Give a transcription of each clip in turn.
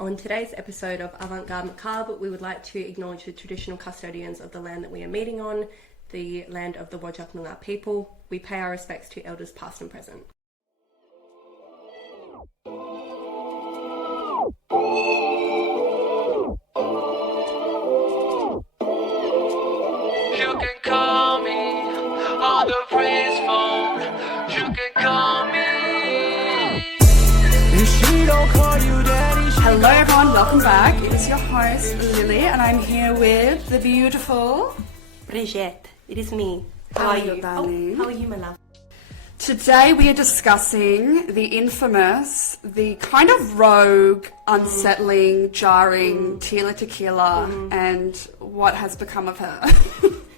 On today's episode of Avantgarde-Macabre, we would like to acknowledge the traditional custodians of the land that we are meeting on, the land of the Whadjuk Noongar people. We pay our respects to elders past and present. You can call me on the breeze phone. You can call me. If she don't call you daddy, Hello everyone, welcome back. It is your host Lily and I'm here with the beautiful Brigitte, it is me. How are you, darling? How are you, my love? Today we are discussing the infamous, the kind of rogue, unsettling, jarring Tila Tequila and what has become of her.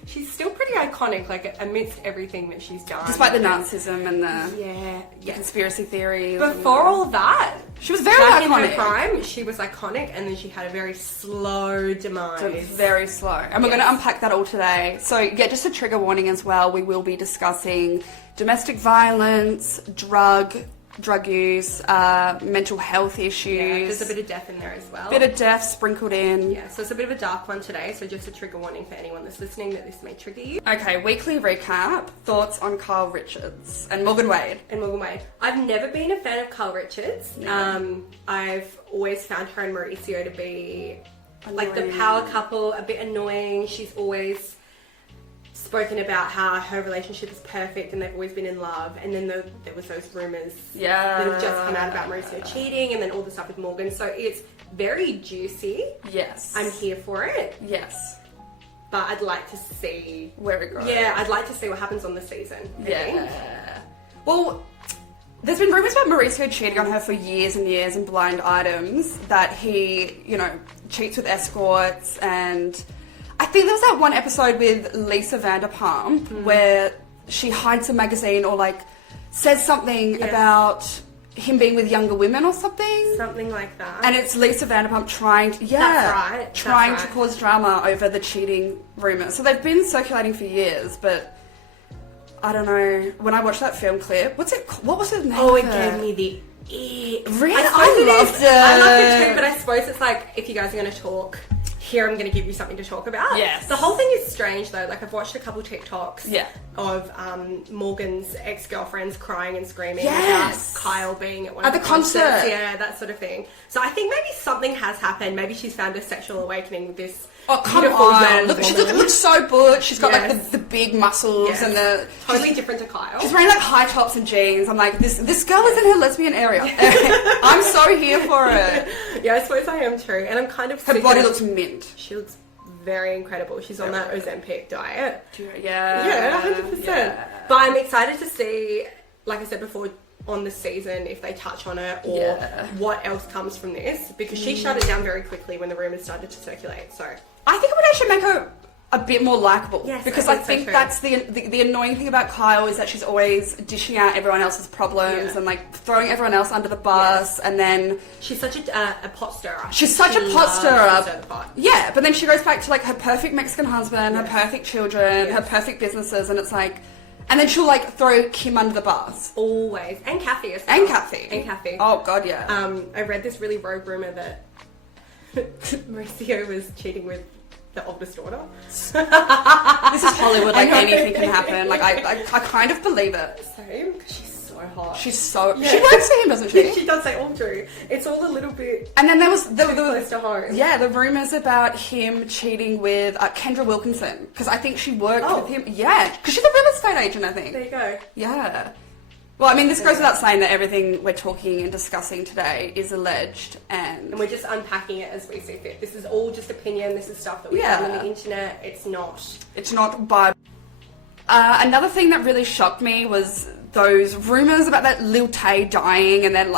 She's still pretty iconic, like amidst everything that she's done. Despite the narcissism and the conspiracy theories. Before all that, she was very back iconic. in her prime, she was iconic, and then she had a very slow demise. Very slow. And we're going to unpack that all today. So yeah, just a trigger warning as well. We will be discussing domestic violence, drug use, mental health issues. Yeah, there's a bit of death in there as well. Bit of death sprinkled in. Yeah, so it's a bit of a dark one today, so just a trigger warning for anyone that's listening that this may trigger you. Okay, weekly recap. Thoughts on Kyle Richards and Morgan Wade. I've never been a fan of Kyle Richards. No. I've always found her and Mauricio to be like the Annoying. power couple, a bit annoying. She's always spoken about how her relationship is perfect and they've always been in love, and then there was those rumours that have just come out about Mauricio cheating and then all the stuff with Morgan, so it's very juicy. Yes. I'm here for it. Yes. But I'd like to see where it goes. Yeah, I'd like to see what happens on the season. I think. Well, there's been rumours about Mauricio cheating on her for years and years in blind items, that he, cheats with escorts, and I think there was that one episode with Lisa Vanderpump where she hides a magazine or says something about him being with younger women or something. Something like that. And it's Lisa Vanderpump trying to cause drama over the cheating rumours. So they've been circulating for years, but I don't know. When I watched that film clip, what was his name? Oh, it gave me the ick. Really? I loved it. I loved it too, but I suppose it's like, if you guys are going to talk, here I'm going to give you something to talk about. Yes. The whole thing is strange though. Like, I've watched a couple TikToks of Morgan's ex-girlfriends crying and screaming about Kyle being at one of the concert. Yeah, that sort of thing. So I think maybe something has happened. Maybe she's found a sexual awakening with this. Oh, come beautiful on. young Look, she woman. looks so butch. She's got the big muscles and the... Totally different to Kyle. She's wearing high tops and jeans. I'm like, this girl is in her lesbian area. I'm so here for it. Yeah, I suppose I am too. And I'm kind of Her body looks mint. She looks very incredible. She's on that Ozempic diet. Yeah. 100%. Yeah. But I'm excited to see, like I said before, on the season, if they touch on it or what else comes from this, because she shut it down very quickly when the rumours started to circulate. So I think it would actually make her a bit more likeable. Yes, because I I think that's the annoying thing about Kyle, is that she's always dishing out everyone else's problems and throwing everyone else under the bus, and then she's such a pot stirrer. She's such a pot loves to stirrer. stir the pot. Yeah, but then she goes back to her perfect Mexican husband, her perfect children, her perfect businesses, and it's like, and then she'll throw Kim under the bus. Always. And Kathy as well. And Kathy. Oh god, yeah. I read this really rogue rumour that Mauricio was cheating with the oldest daughter. This is Hollywood, anything can happen. I kind of believe it. Same, because she's so hot. She works for him, doesn't she? She does, they all do. It's all a little bit and then there was close to home. Yeah, the rumours about him cheating with Kendra Wilkinson, because I think she worked with him. Yeah, because she's a real estate agent, I think. There you go. Yeah. Well, I mean, this goes without saying that everything we're talking and discussing today is alleged, and we're just unpacking it as we see fit. This is all just opinion. This is stuff that we found on the internet. It's not by. Another thing that really shocked me was those rumours about that Lil Tay dying, and then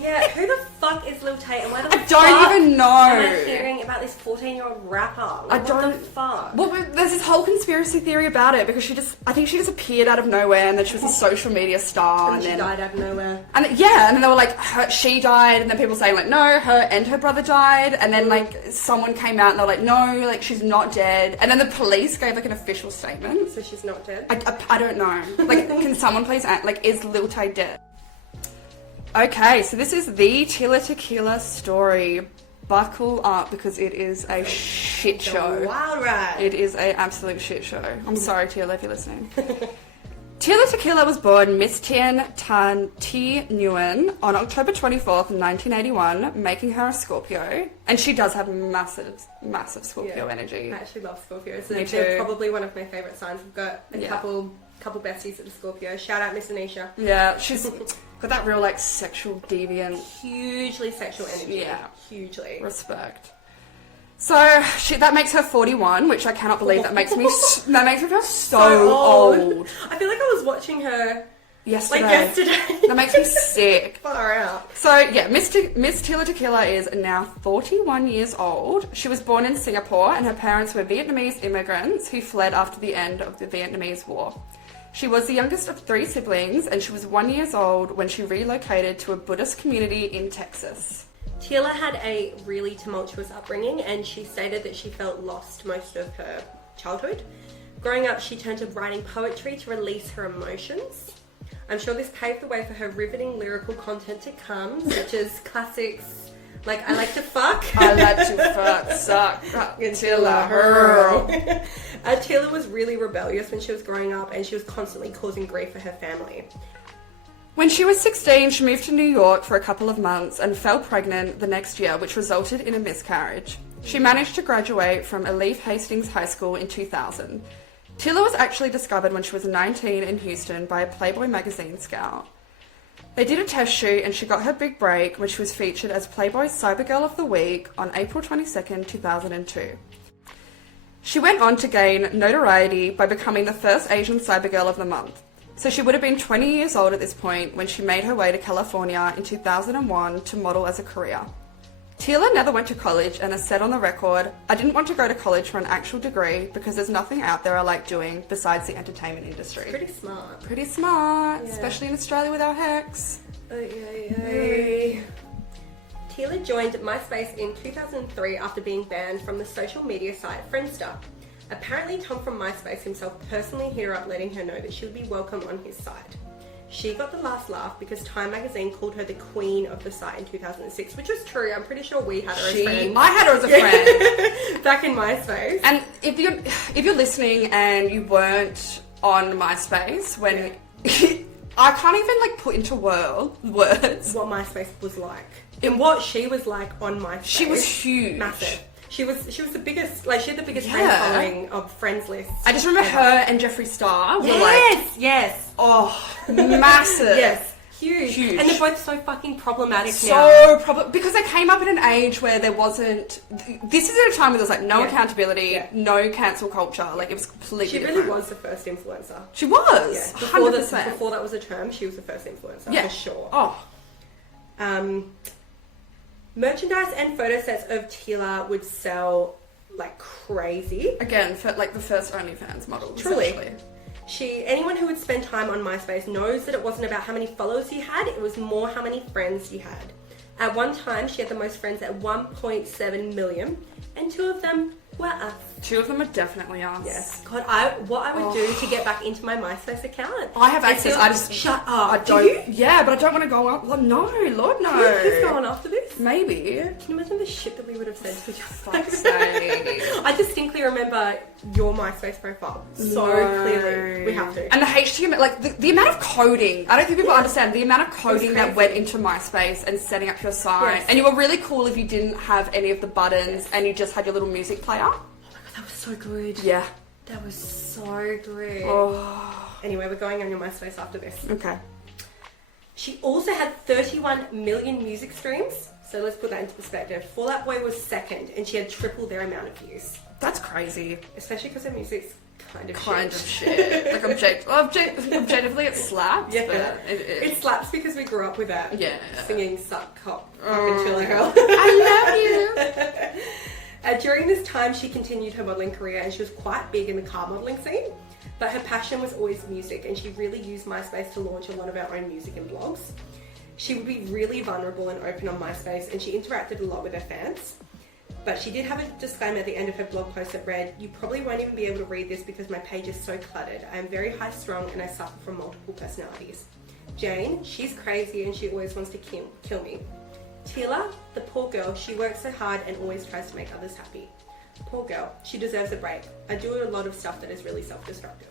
Yeah, who the fuck is Lil Tay, and why the I don't even know. Am I hearing about this 14-year-old rapper? What the fuck? Well, there's this whole conspiracy theory about it, because I think she just appeared out of nowhere, and then she was a social media star, and then she died out of nowhere. And then they were like, she died, and then people saying no, her and her brother died, and then someone came out and they were like, no, she's not dead, and then the police gave an official statement. So she's not dead? I don't know. Can someone please is Lil Tay dead? Okay, so this is the Tila Tequila story. Buckle up because it is a shit show. Wild ride. It is an absolute shit show. I'm sorry, Tila, if you're listening. Tila Tequila was born Miss Tien Tan T Nguyen on October 24th, 1981, making her a Scorpio. And she does have massive Scorpio energy. I actually love Scorpios. Me They're too. probably one of my favourite signs. We've got a couple besties at the Scorpio. Shout out Miss Anisha. Yeah, she's got that real, like, sexual deviant... Hugely sexual energy. Yeah. Hugely. Respect. So that makes her 41, which I cannot believe. That makes me feel so old. I feel like I was watching her yesterday. That makes me sick. Far out. So yeah, Miss Tila Tequila is now 41 years old. She was born in Singapore, and her parents were Vietnamese immigrants who fled after the end of the Vietnamese War. She was the youngest of 3 siblings, and she was 1 year old when she relocated to a Buddhist community in Texas. Tila had a really tumultuous upbringing, and she stated that she felt lost most of her childhood. Growing up, she turned to writing poetry to release her emotions. I'm sure this paved the way for her riveting lyrical content to come, such as classics like I Like to Fuck. I like to fuck, suck, until I hurl. Tila was really rebellious when she was growing up, and she was constantly causing grief for her family. When she was 16, she moved to New York for a couple of months and fell pregnant the next year, which resulted in a miscarriage. She managed to graduate from Elif Hastings High School in 2000. Tila was actually discovered when she was 19 in Houston by a Playboy magazine scout. They did a test shoot and she got her big break when she was featured as Playboy's Cybergirl of the Week on April 22nd, 2002. She went on to gain notoriety by becoming the first Asian Cybergirl of the month. So she would have been 20 years old at this point when she made her way to California in 2001 to model as a career. Tila never went to college and has said on the record, "I didn't want to go to college for an actual degree because there's nothing out there I like doing besides the entertainment industry." Pretty smart. Pretty smart, Yeah. especially in Australia with our hex. Tila joined MySpace in 2003 after being banned from the social media site Friendster. Apparently, Tom from MySpace himself personally hit her up, letting her know that she would be welcome on his site. She got the last laugh because Time magazine called her the queen of the site in 2006, which was true. I'm pretty sure we had her as friends. I had her as a friend. Back in MySpace. And if you're listening and you weren't on MySpace when I can't even like put into words what MySpace was like. And what she was like on MySpace. She was huge. Massive. She was the biggest, like she had the biggest friend following of friends lists. I just remember her and Jeffree Star were yes. oh, massive. Yes. Huge. And they're both so fucking problematic because they came up at an age where there wasn't, this is at a time where there was like no accountability, no cancel culture, like it was completely different. Really was the first influencer. She was. Yeah. 100%. Before that was a term, she was the first influencer, for sure. Oh. Merchandise and photo sets of Tila would sell like crazy. Again, for like the first OnlyFans model. Truly. Anyone who would spend time on MySpace knows that it wasn't about how many followers you had, it was more how many friends you had. At one time, she had the most friends at 1.7 million, and 2 of them were us. 2 of them are definitely us. Yes. God, what I would do to get back into my MySpace account. I have access. I just shut up. I don't. Yeah, but I don't want to go on. Well, no, Lord, no. Can we go on after this? Maybe. Can you imagine the shit that we would have said to each other? Fuck's sake. I distinctly remember your MySpace profile so clearly. We have to. And the HTML, like the amount of coding. I don't think people understand the amount of coding that went into MySpace and setting up your site. Yes. And you were really cool if you didn't have any of the buttons and you just had your little music player. That was so good. Yeah. That was so good. Oh. Anyway, we're going on your MySpace after this. Okay. She also had 31 million music streams. So let's put that into perspective. Fall Out Boy was second, and she had triple their amount of views. That's crazy. Especially because her music's kind of shit. Like objectively it slaps. Yeah. But it slaps because we grew up with that. Yeah. Singing Suck Cop fucking Chiller Girl. I love you. During this time, she continued her modelling career, and she was quite big in the car modelling scene. But her passion was always music, and she really used MySpace to launch a lot of her own music and blogs. She would be really vulnerable and open on MySpace, and she interacted a lot with her fans. But she did have a disclaimer at the end of her blog post that read, "You probably won't even be able to read this because my page is so cluttered. I am very high strung and I suffer from multiple personalities." Jane, she's crazy and she always wants to kill me. Tila, the poor girl, she works so hard and always tries to make others happy. Poor girl, she deserves a break. I do a lot of stuff that is really self-destructive.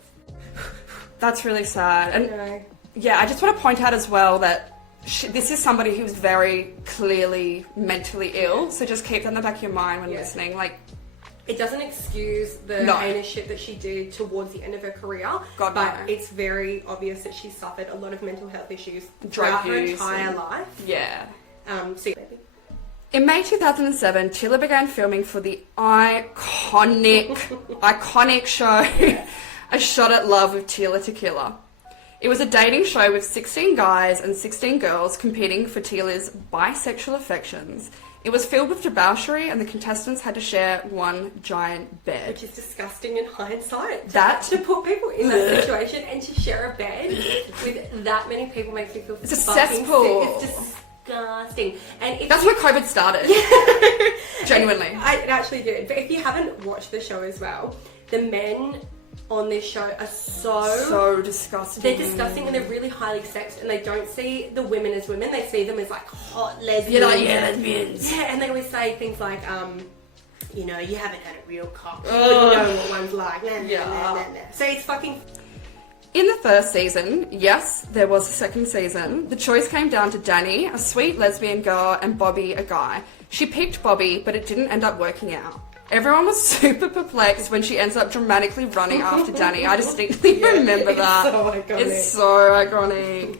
That's really sad. And No. yeah, I just want to point out as well that this is somebody who's very clearly mentally ill, so just keep that in the back of your mind when listening. Like, it doesn't excuse the heinous shit that she did towards the end of her career, but it's very obvious that she suffered a lot of mental health issues throughout her entire life. Yeah. So baby. In May 2007, Tila began filming for the iconic show A Shot at Love with Tila Tequila. It was a dating show with 16 guys and 16 girls competing for Tila's bisexual affections. It was filled with debauchery and the contestants had to share one giant bed. Which is disgusting in hindsight. To put people in that situation and to share a bed with that many people makes me feel it's a cesspool. Sick. It's disgusting. And that's where COVID started. Genuinely. It actually did. But if you haven't watched the show as well, the men on this show are so disgusting. They're disgusting and they're really highly sexed and they don't see the women as women, they see them as like hot lesbians. You're like, yeah, lesbians. Yeah, and they always say things like, you know, you haven't had a real cock. You wouldn't know what one's like. So it's fucking... In the first season, yes, there was a second season, the choice came down to Danny, a sweet lesbian girl, and Bobby, a guy. She picked Bobby, but it didn't end up working out. Everyone was super perplexed when she ends up dramatically running after Danny. I distinctly remember that. It's so iconic. It's so iconic.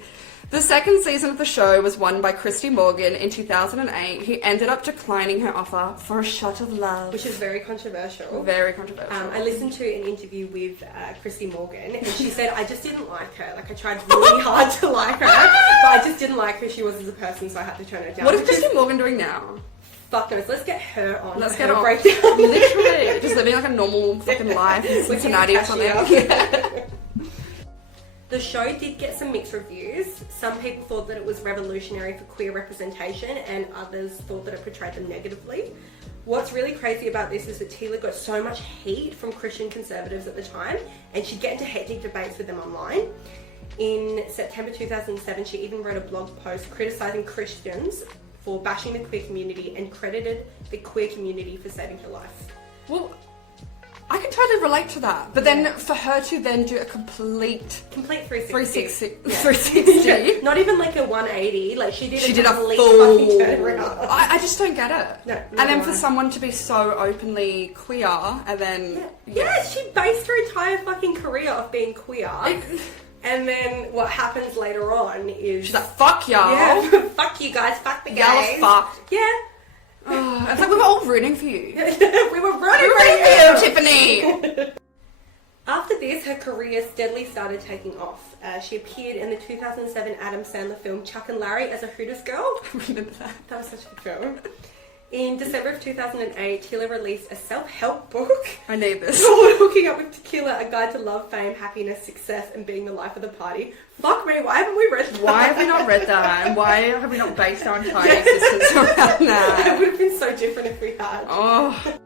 The second season of the show was won by Christy Morgan in 2008, who ended up declining her offer for A Shot of Love. Which is very controversial. Very controversial. I listened to an interview with Christy Morgan and she said, I just didn't like her. Like, I tried really hard to like her, but I just didn't like who she was as a person, so I had to turn her down. What is Christy Morgan doing now? Fuck knows. Let's get her on. Let's get her on. Literally. Just living like a normal fucking life in Cincinnati or something. Yeah. The show did get some mixed reviews. Some people thought that it was revolutionary for queer representation and others thought that it portrayed them negatively. What's really crazy about this is that Tila got so much heat from Christian conservatives at the time and she'd get into hectic debates with them online. In September 2007, she even wrote a blog post criticising Christians for bashing the queer community and credited the queer community for saving her life. Well, I can totally relate to that. But then for her to then do a complete 360. 360. Yeah. Not even like a 180. Like she did a complete full fucking turnaround. I just don't get it. No, and then for someone to be so openly queer and then... Yeah, she based her entire fucking career off being queer. And then what happens later on is... She's like, fuck y'all. Yeah, fuck you guys, fuck the gays. Y'all are fucked. Yeah. Oh, it's like we were all rooting for you. We were rooting for you, Tiffany. After this, her career steadily started taking off. She appeared in the 2007 Adam Sandler film Chuck and Larry as a Hooters girl. I remember that. That was such a good film. In December of 2008, Tila released a self-help book. I need this. Called Hooking Up with Tequila, A Guide to Love, Fame, Happiness, Success, and Being the Life of the Party. Fuck me, why haven't we read that? Why have we not read that? And why have we not based our entire existence around that? It would have been so different if we had. Oh.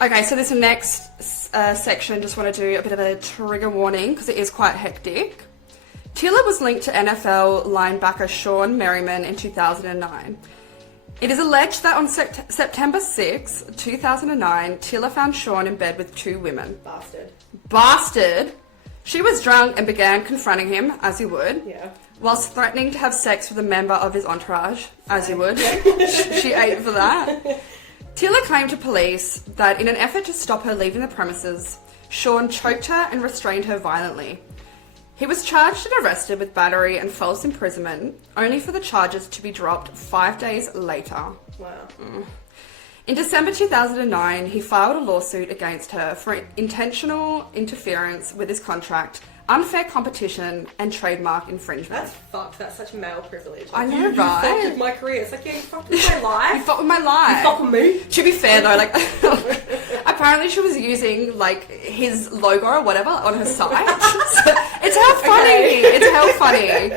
Okay, so this next section, just want to do a bit of a trigger warning because it is quite hectic. Tila was linked to NFL linebacker Sean Merriman in 2009. It is alleged that on September 6, 2009, Tila found Sean in bed with two women. Bastard! She was drunk and began confronting him, as you would, whilst threatening to have sex with a member of his entourage, as you would. She ate for that. Tila claimed to police that in an effort to stop her leaving the premises, Sean choked her and restrained her violently. He was charged and arrested with battery and false imprisonment, only for the charges to be dropped 5 days later. Wow. In December 2009, he filed a lawsuit against her for intentional interference with his contract, unfair competition, and trademark infringement. That's fucked. That's such male privilege. I know, you right? You fucked with my career. It's like, yeah, you fucked with my life. You fucked with my life. You fucked with me. To be fair though, like, apparently she was using, like, his logo or whatever on her site. So, it's hell funny. Okay. It's hell funny.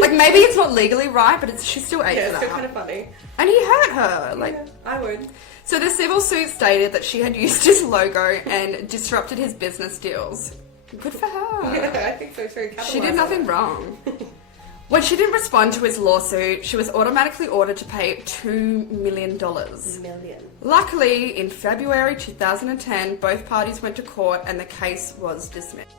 Like, maybe it's not legally right, but she still ate for that. Yeah, it's still kind of funny. And he hurt her. Like, yeah, I would. So the civil suit stated that she had used his logo and disrupted his business deals. Good for her. Yeah, I think so too. She did nothing wrong. When she didn't respond to his lawsuit, she was automatically ordered to pay $2 million. Luckily, in February 2010, both parties went to court and the case was dismissed.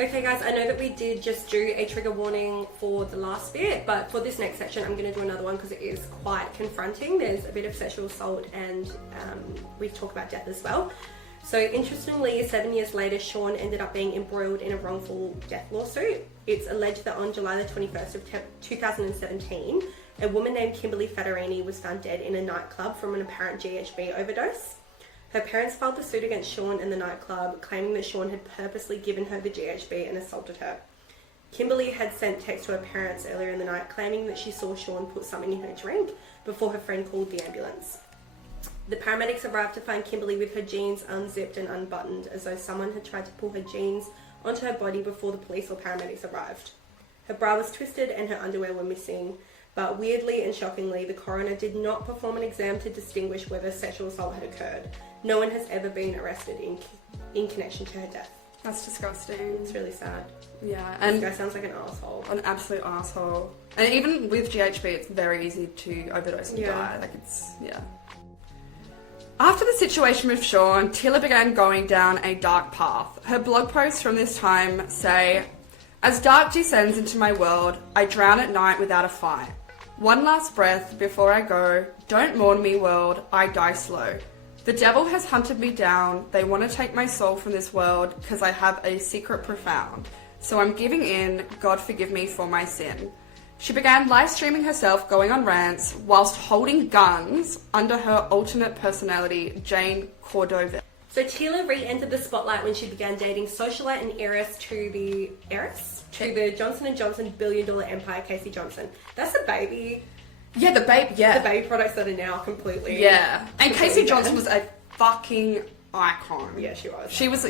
Okay guys, I know that we did just do a trigger warning for the last bit, but for this next section I'm going to do another one because it is quite confronting. There's a bit of sexual assault and we talk about death as well. So interestingly, 7 years later, Sean ended up being embroiled in a wrongful death lawsuit. It's alleged that on July the 21st of 2017, a woman named Kimberly Federini was found dead in a nightclub from an apparent GHB overdose. Her parents filed the suit against Sean and the nightclub, claiming that Sean had purposely given her the GHB and assaulted her. Kimberly had sent text to her parents earlier in the night claiming that she saw Sean put something in her drink before her friend called the ambulance. The paramedics arrived to find Kimberly with her jeans unzipped and unbuttoned, as though someone had tried to pull her jeans onto her body before the police or paramedics arrived. Her bra was twisted and her underwear were missing, but weirdly and shockingly, the coroner did not perform an exam to distinguish whether sexual assault had occurred. No one has ever been arrested in connection to her death. That's disgusting. It's really sad. Yeah, and this guy sounds like an asshole. An absolute asshole. And even with GHB, it's very easy to overdose and die. Like After the situation with Sean, Tila began going down a dark path. Her blog posts from this time say, "As dark descends into my world, I drown at night without a fight. One last breath before I go. Don't mourn me, world. I die slow. The devil has hunted me down. They want to take my soul from this world because I have a secret profound. So I'm giving in. God forgive me for my sin." She began live streaming herself going on rants whilst holding guns under her alternate personality, Jane Cordova. So Tila re-entered the spotlight when she began dating socialite and heiress to the Johnson & Johnson billion-dollar empire, Casey Johnson. That's a baby. Yeah, the baby products that are now completely... Yeah. And Casey Johnson was a fucking icon. Yeah, she was. She was,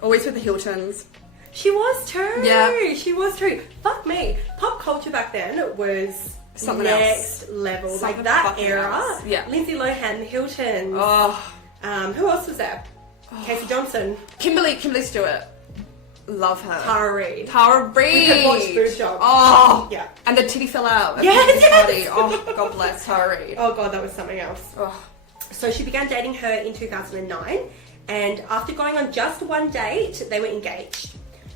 always with the Hiltons. She was too. Yeah. She was too. Fuck me. Pop culture back then was something next level. Something like that era. Else. Yeah. Lindsay Lohan, the Hiltons. Oh. Who else was there? Casey Johnson. Kimberly Stewart. Love her. Tara Reid. We could watch Boob Job. Oh. Yeah. And the titty fell out. Yes. Oh, God bless Tara Reid. Oh, God, that was something else. Oh. So she began dating her in 2009. And after going on just one date, they were engaged.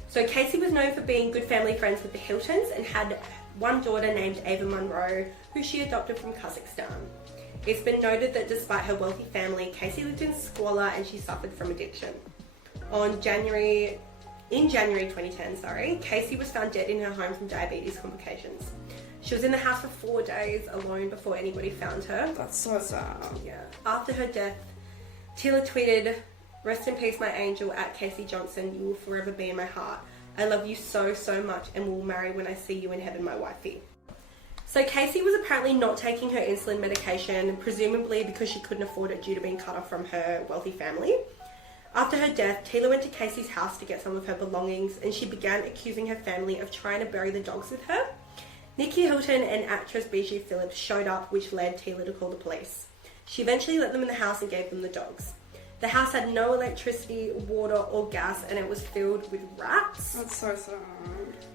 So Casey was known for being good family friends with the Hiltons and had one daughter named Ava Monroe, who she adopted from Kazakhstan. It's been noted that despite her wealthy family, Casey lived in squalor and she suffered from addiction. In January 2010, Casey was found dead in her home from diabetes complications. She was in the house for 4 days alone before anybody found her. That's so sad. Yeah. After her death, Tila tweeted, "Rest in peace, my angel, at Casey Johnson. You will forever be in my heart. I love you so, so much and will marry when I see you in heaven, my wifey." So Casey was apparently not taking her insulin medication, presumably because she couldn't afford it due to being cut off from her wealthy family. After her death, Tila went to Casey's house to get some of her belongings and she began accusing her family of trying to bury the dogs with her. Nikki Hilton and actress Bijou Phillips showed up, which led Tila to call the police. She eventually let them in the house and gave them the dogs. The house had no electricity, water or gas and it was filled with rats. That's so sad.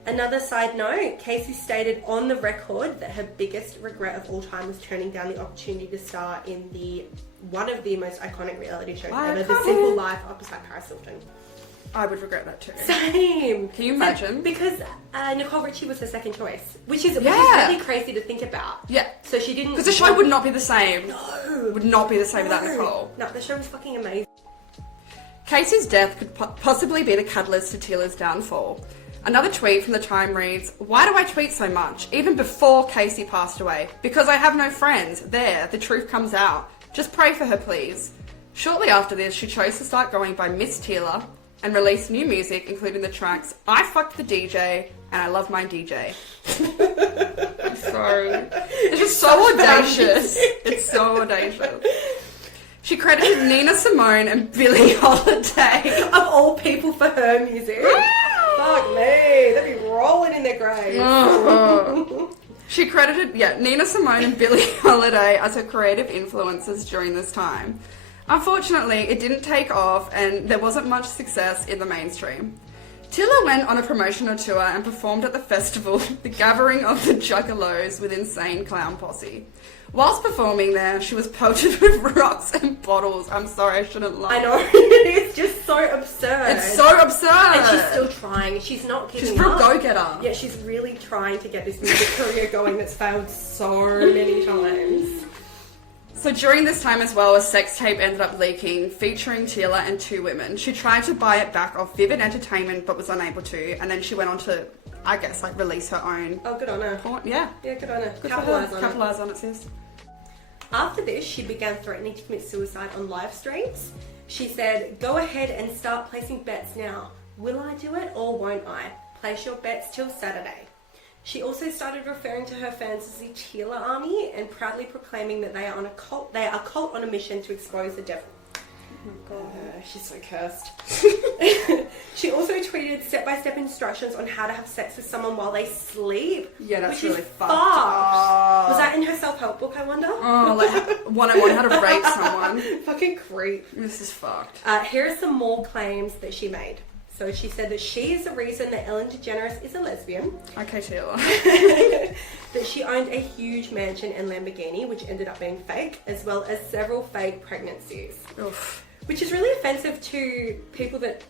Another side note, Casey stated on the record that her biggest regret of all time was turning down the opportunity to star in one of the most iconic reality shows ever, The Simple Life opposite Paris Hilton. I would regret that too. Same. Can you imagine? Because Nicole Richie was her second choice, which is really crazy to think about. Yeah. So she didn't... Because the show would not be the same. No. Would not be the same without Nicole. No, the show was fucking amazing. Casey's death could possibly be the catalyst to Tila's downfall. Another tweet from the time reads, "Why do I tweet so much? Even before Casey passed away. Because I have no friends. There, the truth comes out. Just pray for her, please." Shortly after this, she chose to start going by Miss Tila and released new music, including the tracks "I Fucked the DJ" and "I Love My DJ." I'm sorry. It's just so audacious. It's so audacious. She credited Nina Simone and Billie Holiday. Of all people for her music. Fuck me. They'd be rolling in their graves. She credited, Nina Simone and Billie Holiday as her creative influences during this time. Unfortunately, it didn't take off and there wasn't much success in the mainstream. Tila went on a promotional tour and performed at the festival, The Gathering of the Juggalos with Insane Clown Posse. Whilst performing there, she was pelted with rocks and bottles. I'm sorry, I shouldn't lie. I know. It's just so absurd. It's so absurd. And she's still trying. She's not giving up. She's a go-getter. Yeah, she's really trying to get this music career going that's failed so many times. So during this time as well, a sex tape ended up leaking featuring Tila and 2 women. She tried to buy it back off Vivid Entertainment but was unable to, and then she went on to, I guess, like release her own. Oh, good on her. Porn. Yeah. Yeah, good on her. Good Capitalise on it, sis. After this, she began threatening to commit suicide on live streams. She said, "Go ahead and start placing bets now. Will I do it or won't I? Place your bets till Saturday." She also started referring to her fans as the Tila Army and proudly proclaiming that they are a cult on a mission to expose the devil. Oh God, she's so cursed. She also tweeted step-by-step instructions on how to have sex with someone while they sleep. Yeah, that's which really is fucked. Was that in her self-help book, I wonder? Oh, like 101 how to rape someone. Fucking creep. This is fucked. Here are some more claims that she made. So she said that she is the reason that Ellen DeGeneres is a lesbian. Okay, Tila. That she owned a huge mansion and Lamborghini, which ended up being fake, as well as several fake pregnancies. Oof. Which is really offensive to people that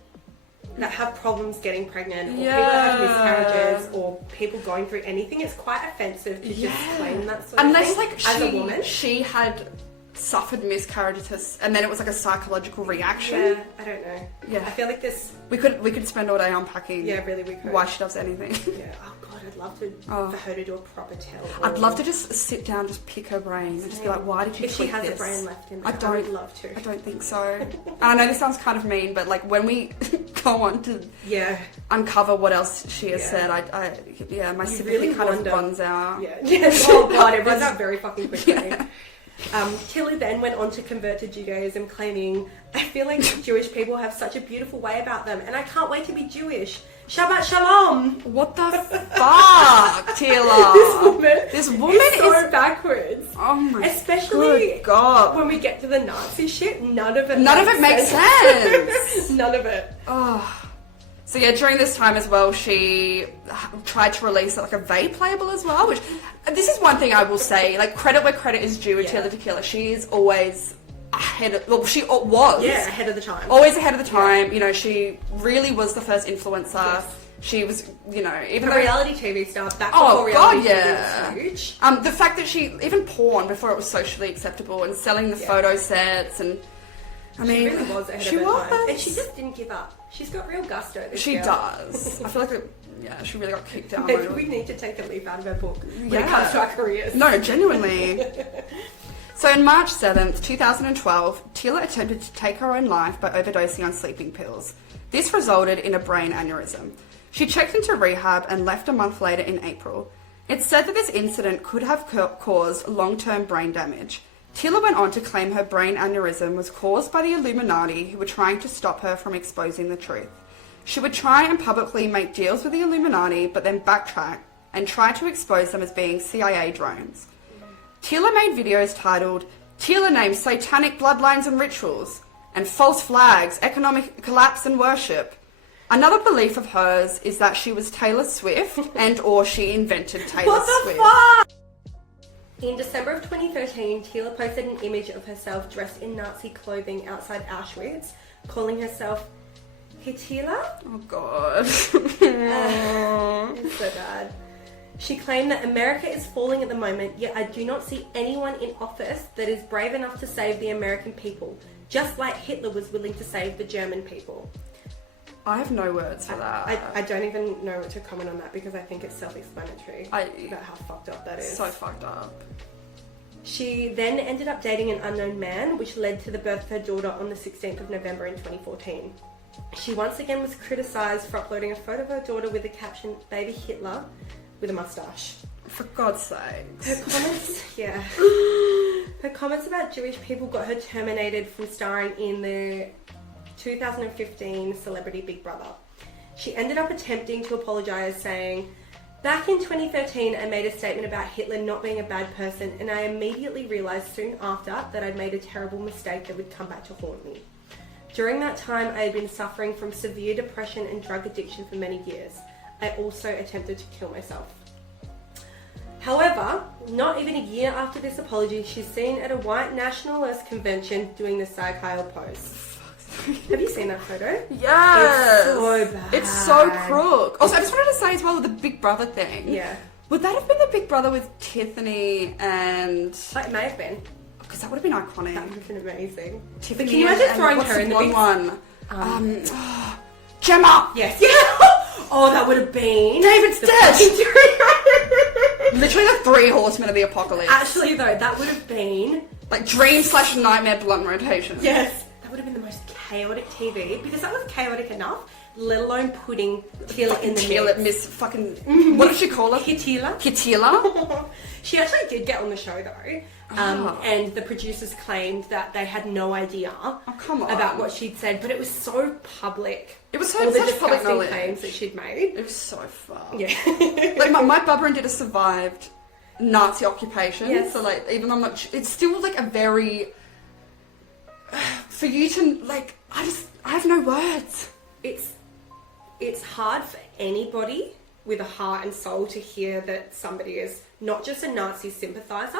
have problems getting pregnant, or people that have miscarriages, or people going through anything. It's quite offensive to just claim that sort of thing as a woman. She had suffered miscarriages and then it was like a psychological reaction. Yeah, I don't know. Yeah. I feel like this... We could spend all day unpacking really we could. why she does anything. Yeah, oh God, I'd love for her to do a proper tell. I'd love to just sit down, just pick her brain and just be like, why did you If she tweet has this? a brain left in I there, I would love to. I don't think so. And I know this sounds kind of mean, but like when we go on to uncover what else she has said, my sympathy really kind of runs out. Yeah. Oh God, it runs out very fucking quickly. Yeah. Tila then went on to convert to Judaism, claiming, "I feel like Jewish people have such a beautiful way about them, and I can't wait to be Jewish. Shabbat shalom." What the fuck, Tila? This woman is so backwards. Oh my Especially good God. When we get to the Nazi shit, none of it makes sense. None of it. Oh. So yeah, during this time as well, she tried to release like a vape label as well, which this is one thing I will say, like credit where credit is due with Tila Tequila. She is always ahead of, well, she was. Yeah, ahead of the time. Always ahead of the time. Yeah. You know, she really was the first influencer. Yes. She was, you know, even a reality TV star back before reality TV was huge. The fact that she, even porn before it was socially acceptable and selling the photo sets and, I mean, she really was ahead of her time. And she just didn't give up. She's got real gusto. She does. I feel like, she really got kicked down. Maybe we need to take a leaf out of her book when it comes to our careers. No, genuinely. So on March 7th, 2012, Tila attempted to take her own life by overdosing on sleeping pills. This resulted in a brain aneurysm. She checked into rehab and left a month later in April. It's said that this incident could have caused long-term brain damage. Tila went on to claim her brain aneurysm was caused by the Illuminati who were trying to stop her from exposing the truth. She would try and publicly make deals with the Illuminati, but then backtrack and try to expose them as being CIA drones. Tila made videos titled, "Tila names Satanic Bloodlines and Rituals," and "False Flags, Economic Collapse and Worship." Another belief of hers is that she was Taylor Swift or she invented Taylor Swift. What the fuck? In December of 2013, Tila posted an image of herself dressed in Nazi clothing outside Auschwitz, calling herself Hitler. Oh God. It's so bad. She claimed that America is falling at the moment, yet I do not see anyone in office that is brave enough to save the American people, just like Hitler was willing to save the German people. I have no words for that. I don't even know what to comment on that because I think it's self-explanatory about how fucked up that is. So fucked up. She then ended up dating an unknown man, which led to the birth of her daughter on the 16th of November in 2014. She once again was criticised for uploading a photo of her daughter with the caption, "Baby Hitler," with a moustache. For God's sake. Her comments about Jewish people got her terminated from starring in the 2015 celebrity Big Brother. She ended up attempting to apologise, saying, "Back in 2013, I made a statement about Hitler not being a bad person, and I immediately realised soon after that I'd made a terrible mistake that would come back to haunt me." During that time, I had been suffering from severe depression and drug addiction for many years. I also attempted to kill myself. However, not even a year after this apology, she's seen at a white nationalist convention doing the side Kyle pose. Have you seen that photo? Yes. It's so bad. It's so crook. Also, I just wanted to say as well with the Big Brother thing. Yeah. Would that have been the Big Brother with Tiffany and... It may have been. Because that would have been iconic. That would have been amazing. Tiffany Can you imagine and throwing what's her in the blonde mix? one? Gemma! Yes. Yeah. Oh, that would have been... David's the dead! fucking Literally the 3 horsemen of the apocalypse. Actually, though, that would have been... Like dream/nightmare blunt rotation. Yes. That would have been the most chaotic TV, because that was chaotic enough, let alone putting Tila in the Tila, mix. Miss fucking... What did she call her? Tila. Tila? She actually did get on the show, though. And the producers claimed that they had no idea come on. about what she'd said, but it was so public. It was all the such public disgusting knowledge. claims that she'd made. It was so far. Yeah. Like my bubba did a survived Nazi occupation. Yes. So like, even though I'm not, it's still like a very, for you to like, I have no words. It's hard for anybody with a heart and soul to hear that somebody is not just a Nazi sympathizer,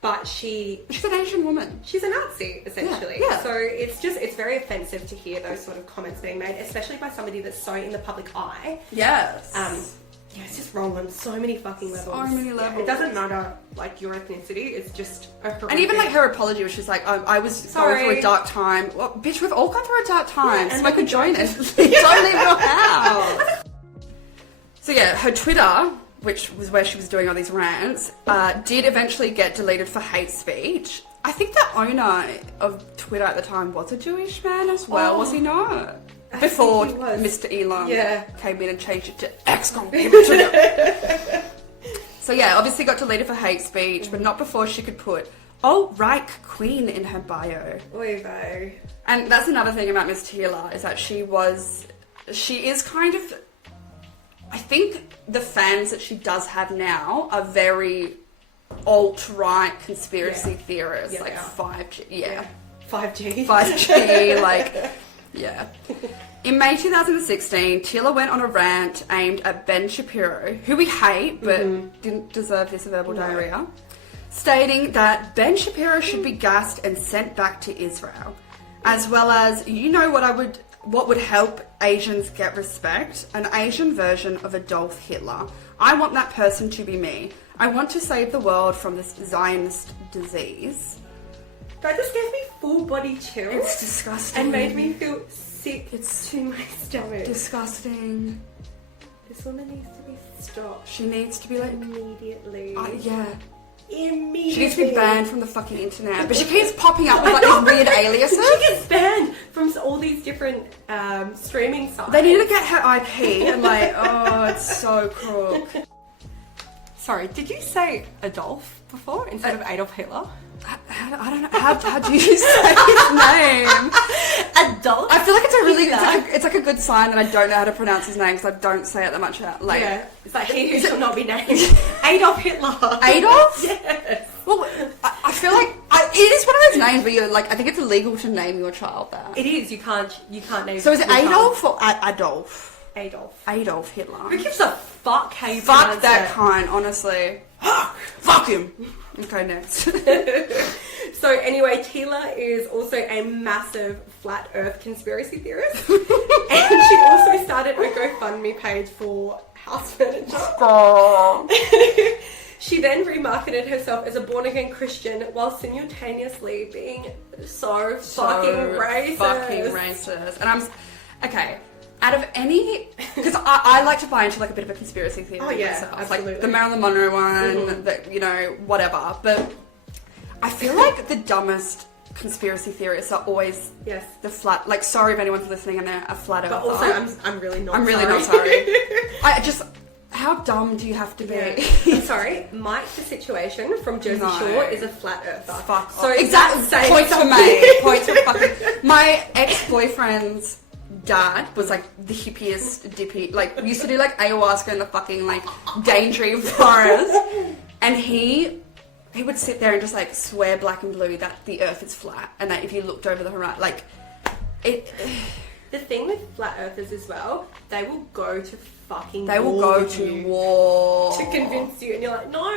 but she's an Asian woman. She's a Nazi, essentially. Yeah. So it's very offensive to hear those sort of comments being made, especially by somebody that's so in the public eye. Yes. Yeah, it's just wrong on so many fucking levels. So many levels. Yeah, it doesn't matter, like, your ethnicity. It's just a horrific... And even like her apology, where she's like, I was going through a dark time. Well, bitch, we've all gone through a dark time. Yeah, Smoke a joint and don't leave your house. So yeah, her Twitter, which was where she was doing all these rants, did eventually get deleted for hate speech. I think the owner of Twitter at the time was a Jewish man as well, was he not? Before Mr. Elon came in and changed it to ex-con. So yeah, obviously got deleted for hate speech, but not before she could put alt-right queen in her bio. Oy vey. And that's another thing about Miss Tila, is that she is kind of, I think the fans that she does have now are very alt-right conspiracy theorists, like 5G, 5G. 5G, like, yeah. In May 2016, Tila went on a rant aimed at Ben Shapiro, who we hate, but didn't deserve this verbal diarrhea, stating that Ben Shapiro should be gassed and sent back to Israel, as well as, what would help Asians get respect? An Asian version of Adolf Hitler. I want that person to be me. I want to save the world from this Zionist disease. That just gave me full body chills. It's disgusting. And made me feel sick to my stomach. Disgusting. This woman needs to be stopped. She needs to be like... Immediately. Yeah. Immediately. She needs to be banned from the fucking internet. But she keeps popping up with like these weird aliases. She gets banned from all these different streaming sites. They need to get her IP and like, oh, it's so crook. Sorry, did you say Adolf before instead of Adolf Hitler? I don't know. How do you say his name? Adolf? I feel like it's a really, it's like a good sign that I don't know how to pronounce his name because I don't say it that much. Like, yeah, it's like he who shall not be named. Adolf Hitler. Adolf? Yes. Well, I feel like it is one of those names where you're like, I think it's illegal to name your child that. It is. You can't name. So is it Adolf or Adolf? Adolf. Adolf Hitler. Who gives a fuck how you Fuck that it? kind, honestly. Fuck him. Okay, next. So anyway, Tila is also a massive flat earth conspiracy theorist. And she also started a GoFundMe page for house furniture. She then remarketed herself as a born-again Christian while simultaneously being so fucking racist. And okay, out of any... Because I like to buy into like a bit of a conspiracy theory myself. Absolutely. Like the Marilyn Monroe one, that, whatever. But I feel like the dumbest conspiracy theorists are always the flat... Like, sorry if anyone's listening and they're a flat earther. But also, I'm really not I'm really not sorry. How dumb do you have to be? Yeah. I'm sorry, Mike the Situation from Jersey Shore is a flat earther. Fuck so off. Exactly. Points for me. Points for fucking... My ex-boyfriend's dad was like the hippiest dippy, like used to do like ayahuasca in the fucking like Daintree forest, and he would sit there and just like swear black and blue that the earth is flat and that if you looked over the horizon, like The thing with flat earthers as well, they will go to fucking They will go to war to convince you, and you're like, no,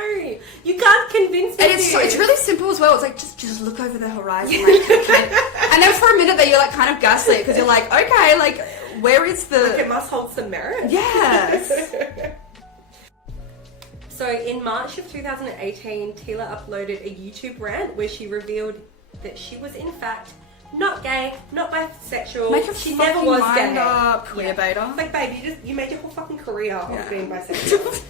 you can't convince me. And it's really simple as well. It's like just look over the horizon, like, okay. And then for a minute there, you're like kind of gaslit because you're like, okay, like where is the? Like it must hold some merit. Yes. So in March of 2018, Tila uploaded a YouTube rant where she revealed that she was in fact not gay, not bisexual. Make your she fucking never was mind gay. up, queer beta. Like, babe, you made your whole fucking career of being bisexual.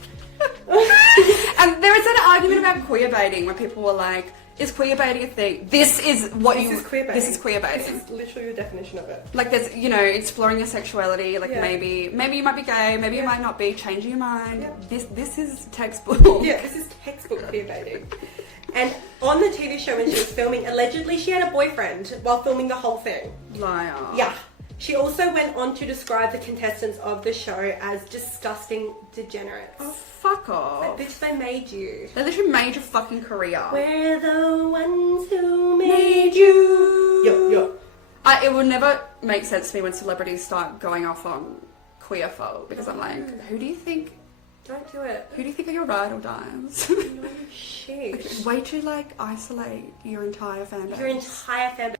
And there is that argument about queer baiting where people were like, is queer baiting a thing? This is queer baiting. This is queer baiting. This is literally the definition of it. Like there's, exploring your sexuality. Like maybe you might be gay, maybe you might not be. Changing your mind. Yeah. This is textbook. Yeah, this is textbook queer baiting. And on the TV show when she was filming, allegedly she had a boyfriend while filming the whole thing. Liar. Yeah. She also went on to describe the contestants of the show as disgusting degenerates. Oh, fuck off. Like, bitch, they made you. They literally made your fucking career. We're the ones who made you. Yup. It would never make sense to me when celebrities start going off on queer folk because I'm like, who do you think? Don't do it. Who do you think are your ride or dies? No shit. Way to isolate your entire fan base. Your entire fan base.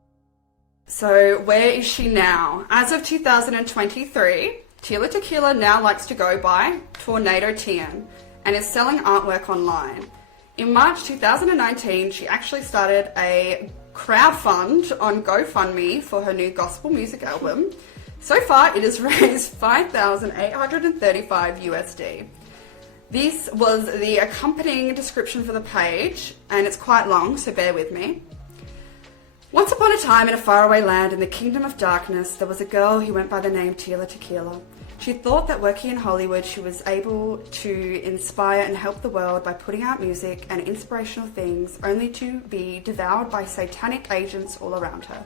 So where is she now? As of 2023, Tila Tequila now likes to go by Tornado Tien and is selling artwork online. In March 2019, she actually started a crowdfund on GoFundMe for her new gospel music album. So far, it has raised $5,835 USD. This was the accompanying description for the page, and it's quite long, so bear with me. Once upon a time in a faraway land in the kingdom of darkness, there was a girl who went by the name Tila Tequila. She thought that working in Hollywood, she was able to inspire and help the world by putting out music and inspirational things, only to be devoured by satanic agents all around her.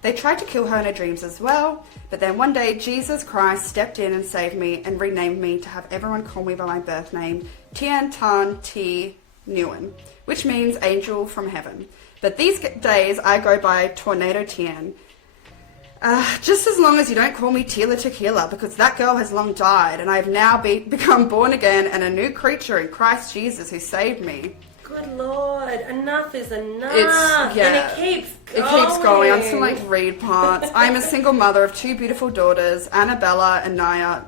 They tried to kill her in her dreams as well, but then one day Jesus Christ stepped in and saved me and renamed me to have everyone call me by my birth name, Tien Tan T Nguyen, which means angel from heaven. But these days I go by Tornado Tien. Just as long as you don't call me Tila Tequila, because that girl has long died and I have now become born again and a new creature in Christ Jesus who saved me. Good Lord, enough is enough. And it keeps going. It keeps going. I'm just gonna read parts. I'm a single mother of two beautiful daughters, Annabella and Naya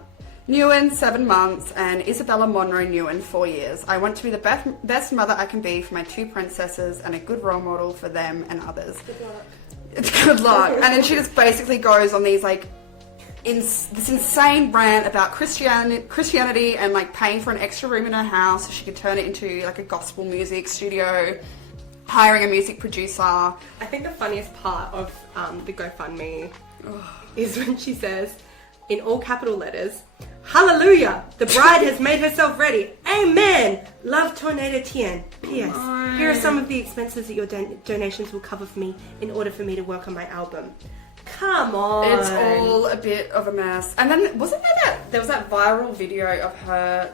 Nguyen, 7 months, and Isabella Monroe Nguyen, 4 years. I want to be the best mother I can be for my two princesses and a good role model for them and others. Good luck. Good luck. And then she just basically goes on these this insane rant about Christianity and paying for an extra room in her house so she could turn it into a gospel music studio, hiring a music producer. I think the funniest part of the GoFundMe is when she says, in all capital letters, "Hallelujah! The bride has made herself ready. Amen! Love Tornado Tien. P.S. Here are some of the expenses that your donations will cover for me in order for me to work on my album." Come on. It's all a bit of a mess. And then wasn't there was that viral video of her,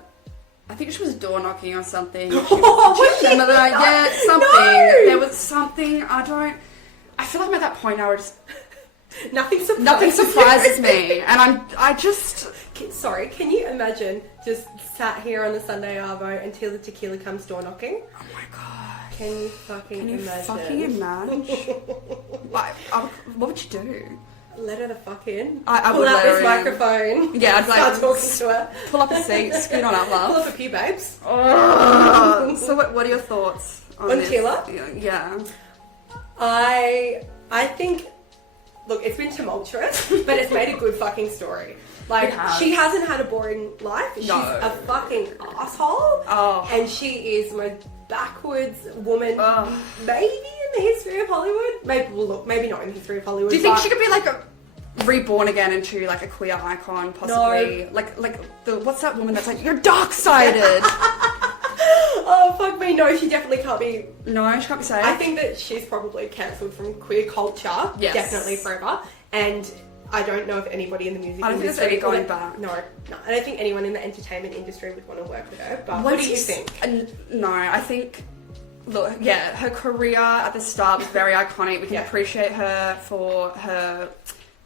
I think she was door knocking or something. Remember that? Yeah, something. No. There was something. I feel like I'm at that point now where just Nothing surprises me. And Sorry, can you imagine just sat here on the Sunday Arvo until the tequila comes door knocking? Oh my god. Can you fucking imagine? What would you do? Let her the fuck in. I pull would out let her this in. microphone. Yeah, I'd start talking to her. Pull up a seat, scoot on up, love. Pull up a few babes. So what are your thoughts on this? Tila? Yeah. I think, look, it's been tumultuous, but it's made a good fucking story. She hasn't had a boring life. She's a fucking asshole. Oh. And she is the most backwards woman maybe in the history of Hollywood. Maybe not in the history of Hollywood. Do you think she could be reborn again into a queer icon, possibly? No. What's that woman that's you're dark-sided? Oh, fuck me. No, she definitely can't be. No, she can't be saved. I think that she's probably cancelled from queer culture. Yes. Definitely forever. And I don't know if anybody in the music industry... I don't think there's any going back. No. I don't think anyone in the entertainment industry would want to work with her. But what do you think? No, I think... Look, yeah, her career at the start was very iconic. We can appreciate her for her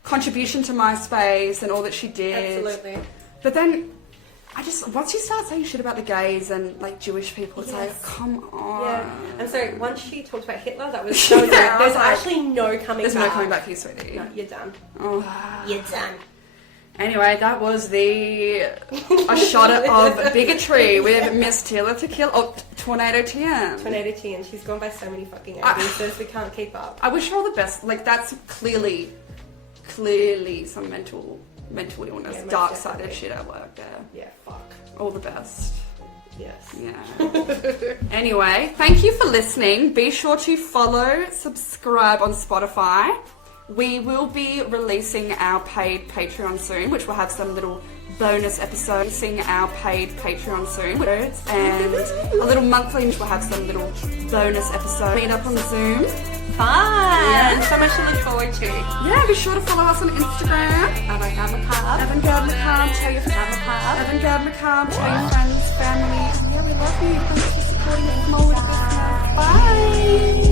contribution to MySpace and all that she did. Absolutely. But then, once you start saying shit about the gays and like Jewish people, it's like, come on. Yeah. And so once she talked about Hitler, that was it. There's actually no coming back. There's no coming back for you, sweetie. No, you're done. Oh. You're done. Anyway, that was a shot of Bigotry with Miss Tila Tequila. Oh, Tornado TM. Tornado TM. She's gone by so many fucking aliases, we can't keep up. I wish her all the best. Like, that's clearly some mental illness, dark-sided shit at work there. Yeah, fuck. All the best. Yes. Yeah. Anyway, thank you for listening. Be sure to follow, subscribe on Spotify. We will be releasing our paid Patreon soon, which will have some little bonus episodes. And a little monthly, which will have some little bonus episodes. Meet up on Zoom. Fun! Yeah. So much to look forward to. Yeah, be sure to follow us on Instagram. Avantgardemacabre. Avantgardemacabre. Tell your friends. Avantgardemacabre. Tell your friends, family. And yeah, we love you. Thanks for supporting the small business. Bye!